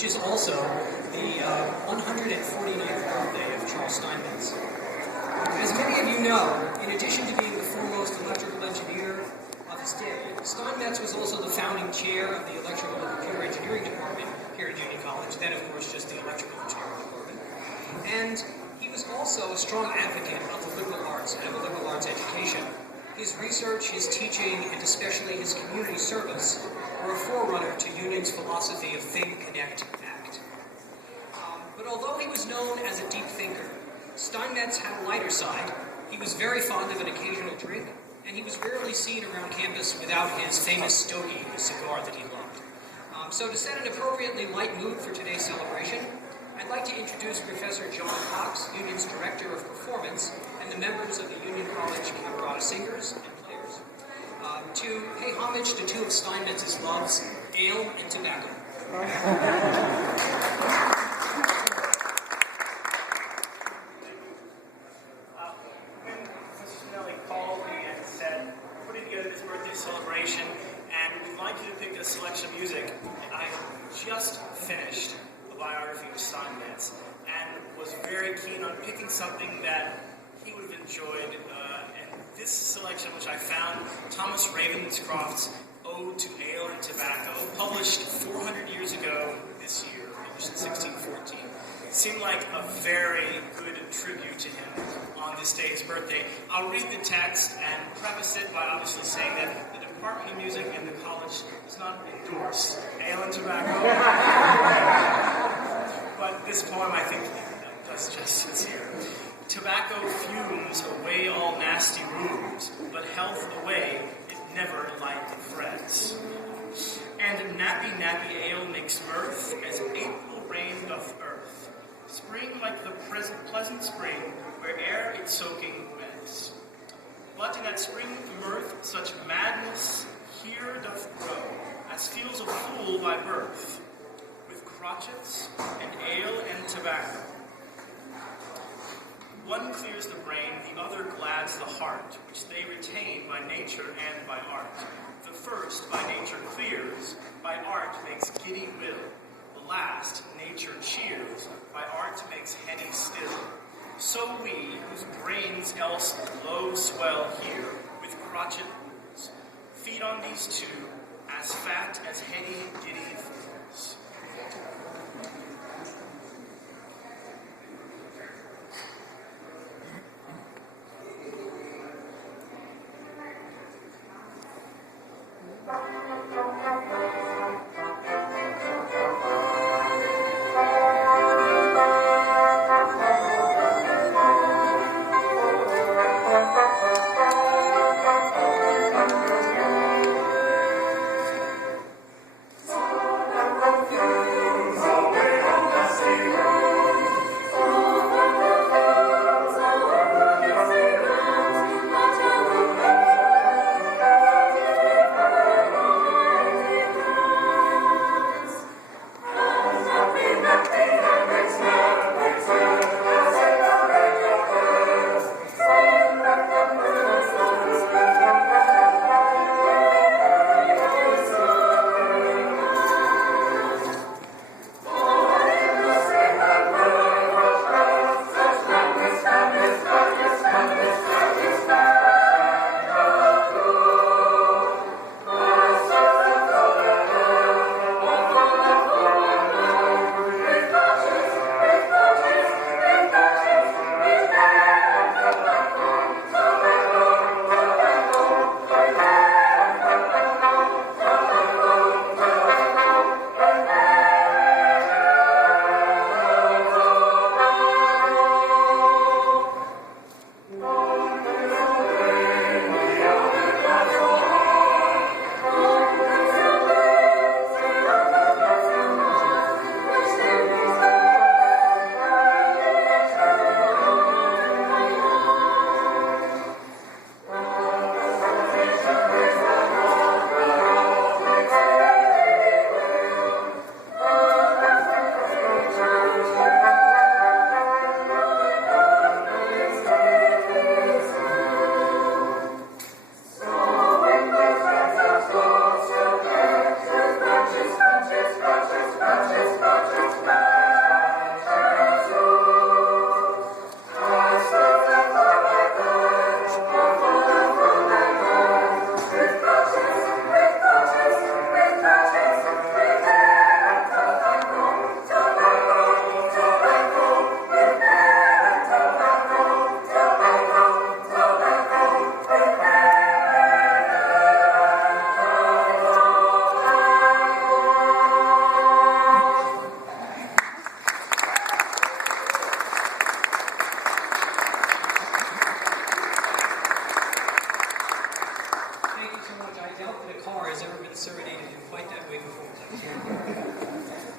which is also the 149th birthday of Charles Steinmetz. As many of you know, in addition to being the foremost electrical engineer of his day, Steinmetz was also the founding chair of the Electrical and Computer Engineering Department here at Union College, then of course just the Electrical Engineering Department. And he was also a strong advocate of the liberal arts and of a liberal arts education. His research, his teaching, and especially his community service were a forerunner to Union's philosophy of think, connect, act. But although he was known as a deep thinker, Steinmetz had a lighter side. He was very fond of an occasional drink, and he was rarely seen around campus without his famous stogie, the cigar that he loved. So to set an appropriately light mood for today's celebration, I'd like to introduce Professor John Cox, Union's Director of Performance, and the members of the Union College Camerata Singers and Players, to pay homage to two of Steinmetz's loves, ale and tobacco. Celebration, and we'd like you to pick a selection of music. I just finished a biography of Steinmetz and was very keen on picking something that he would have enjoyed. And this selection, which I found, Thomas Ravenscroft's Ode to Ale and Tobacco, published 400 years ago this year, published in 1614. Seemed like a very good tribute to him on this day, his birthday. I'll read the text and preface it by obviously saying that the Department of Music and the college does not endorse ale and tobacco. But this poem, I think, does justice here. Tobacco fumes away all nasty rheums, but health away it never lightly frets. And nappy ale makes mirth as April rain doth earth. Spring like the pleasant spring, where air its soaking wets. But in that spring mirth, such madness here doth grow, as feels a fool by birth, with crotchets and ale and tobacco. One clears the brain, the other glads the heart, which they retain by nature and by art. The first by nature clears, by art makes giddy will. The last, nature cheers, by art makes heady still. So we, whose brains else low swell here, with crotchet rules, feed on these two, as fat as heady giddy fools.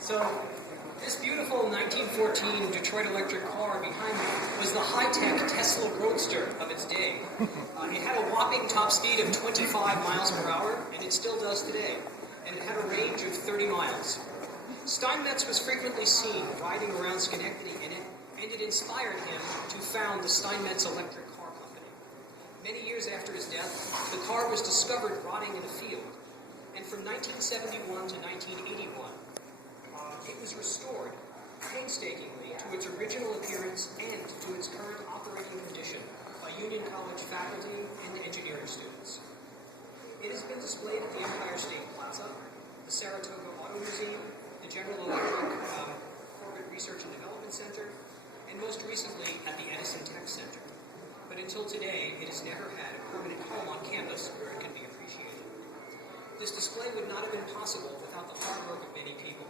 So, this beautiful 1914 Detroit Electric car behind me was the high-tech Tesla Roadster of its day. It had a whopping top speed of 25 miles per hour, and it still does today. And it had a range of 30 miles. Steinmetz was frequently seen riding around Schenectady in it, and it inspired him to found the Steinmetz Electric Car Company. Many years after his death, the car was discovered rotting in a field, and from 1971 to 1981, it was restored painstakingly to its original appearance and to its current operating condition by Union College faculty and engineering students. It has been displayed at the Empire State Plaza, the Saratoga Auto Museum, the General Electric Corporate Research and Development Center, and most recently at the Edison Tech Center. But until today, it has never had a permanent home on campus where it can be appreciated. This display would not have been possible without the hard work of many people.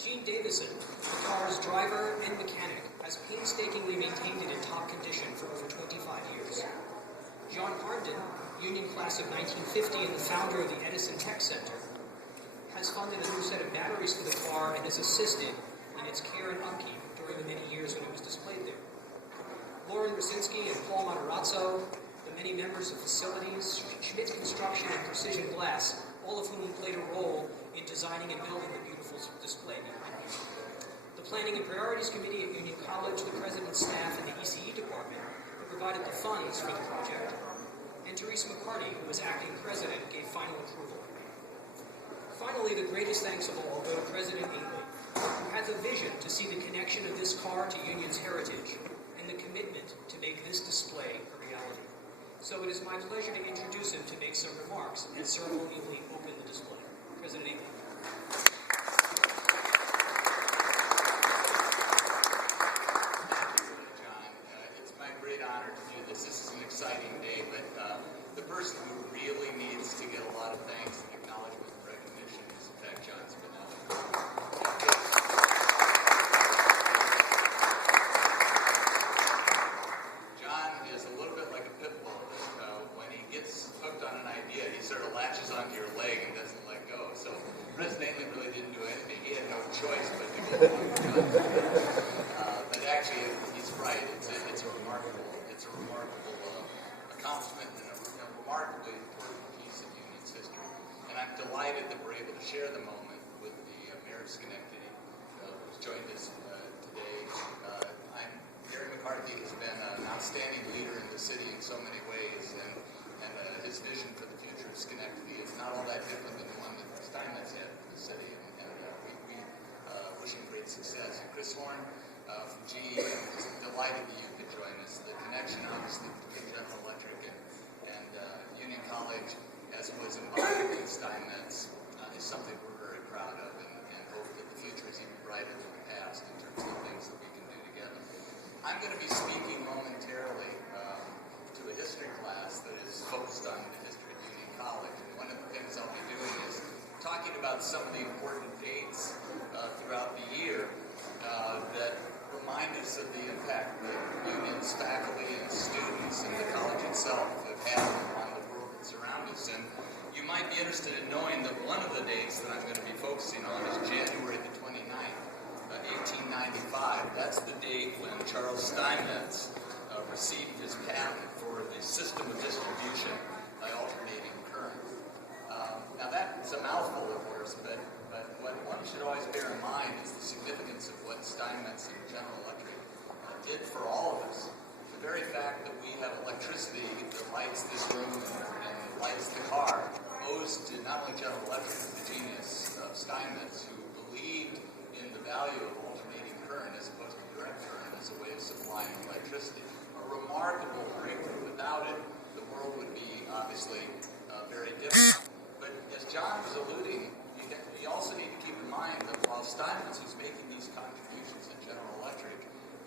Gene Davison, the car's driver and mechanic, has painstakingly maintained it in top condition for over 25 years. John Harnden, Union class of 1950 and the founder of the Edison Tech Center, has funded a new set of batteries for the car and has assisted in its care and upkeep during the many years when it was displayed there. Lauren Brzezinski and Paul Matarazzo, the many members of facilities, Schmidt Construction and Precision Glass, all of whom played a role in designing and building the beautiful display behind me. The Planning and Priorities Committee at Union College, the President's staff, and the ECE department who provided the funds for the project, and Teresa McCarty, who was acting president, gave final approval. Finally, the greatest thanks of all go to President Ingley, who had the vision to see the connection of this car to Union's heritage and the commitment to make this display a reality. So it is my pleasure to introduce him to make some remarks and ceremonially open the display. President Ingley. It's my great honor to do this. This is an exciting day, but the person who really needs to get a lot of thanks and acknowledgement and recognition is, in fact, John Spinelli. John is a little bit like a pit bull. When he gets hooked on an idea, he sort of latches onto your leg and doesn't let go. So President Ingley really didn't do anything. He had no choice but to go along with John. But actually, he's right. It's a remarkable accomplishment and a remarkably important piece of Union's history. And I'm delighted that we're able to share the moment with the Mayor of Schenectady, who's joined us today. Gary McCarthy has been an outstanding leader in the city in so many ways, and his vision for the future of Schenectady is not all that different than the one that Steinmetz had for the city, and we wish him great success. And Chris Horn from GE, I'm delighted that you could join us. The connection, obviously, between General Electric and Union College, as it was embodied in Steinmetz, is something we're very proud of, and hope that the future is even brighter than the past in terms of the things that we can do together. I'm going to be speaking momentarily to a history class that is focused on the history of Union College. And one of the things I'll be doing is talking about some of the important dates throughout the year that remind us of the impact that Union's faculty and students and the college itself have had on the world that surrounds us. And you might be interested in knowing that one of the dates that I'm going to be focusing on is January the 29th. 1895. That's the date when Charles Steinmetz received his patent for the system of distribution by alternating current. Now that's a mouthful, of course, but what one should always bear in mind is the significance of what Steinmetz and General Electric did for all of us. The very fact that we have electricity that lights this room and lights the car owes to not only General Electric, but the genius of Steinmetz, who believed in the value of alternating current as opposed to direct current as a way of supplying electricity. A remarkable breakthrough. Without it, the world would be obviously very different. But as John was alluding, you also need to keep in mind that while Steinmetz was making these contributions in General Electric,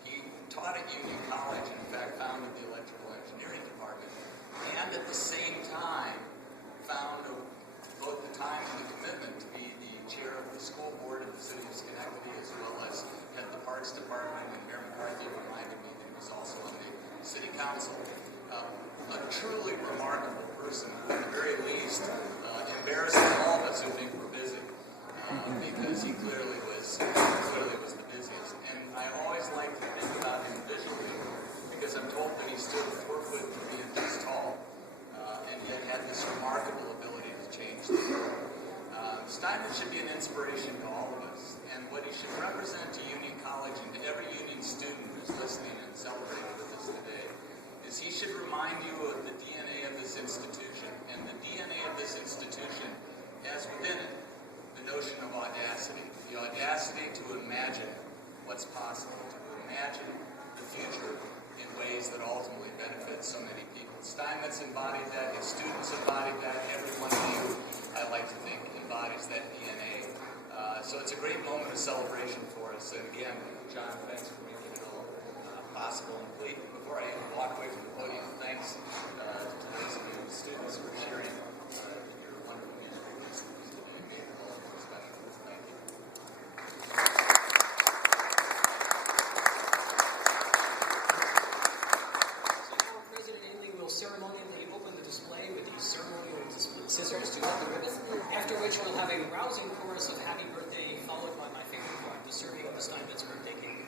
he taught at Union College and in fact founded the electrical engineering department, and at the same time found both the time and the commitment to be the chair of the school board of the city of Schenectady, as well as head the Parks Department, and Mayor McCarthy reminded me that he was also on the city council. A truly remarkable person who, at the very least, embarrassed all of us who think we're busy, because he clearly was because clearly was the busiest. And I always like to think about him visually because I'm told that he stood 4 foot 3 inches tall and yet had this remarkable ability to change the world. Steinmetz should be an inspiration to all of us, and what he should represent to Union College and to every Union student who's listening and celebrating with us today is he should remind you of the DNA of this institution, and the DNA of this institution has within it the notion of audacity, the audacity to imagine what's possible, to imagine the future in ways that ultimately benefit so many people. Steinmetz embodied that, his students embodied that, every one of you, I like to think, embodies that DNA. So it's a great moment of celebration for us. And again, John, thanks for making it all possible and complete. Before I even walk away from the podium, thanks to those of you students for sharing your wonderful music with us today. It made it all more special. Thank you. President Inley will ceremonially open the display with these ceremonial scissors to cut the ribbon, after which we'll have a rousing chorus of Happy Birthday, followed by my favorite part, the serving of the Steinmetz birthday cake.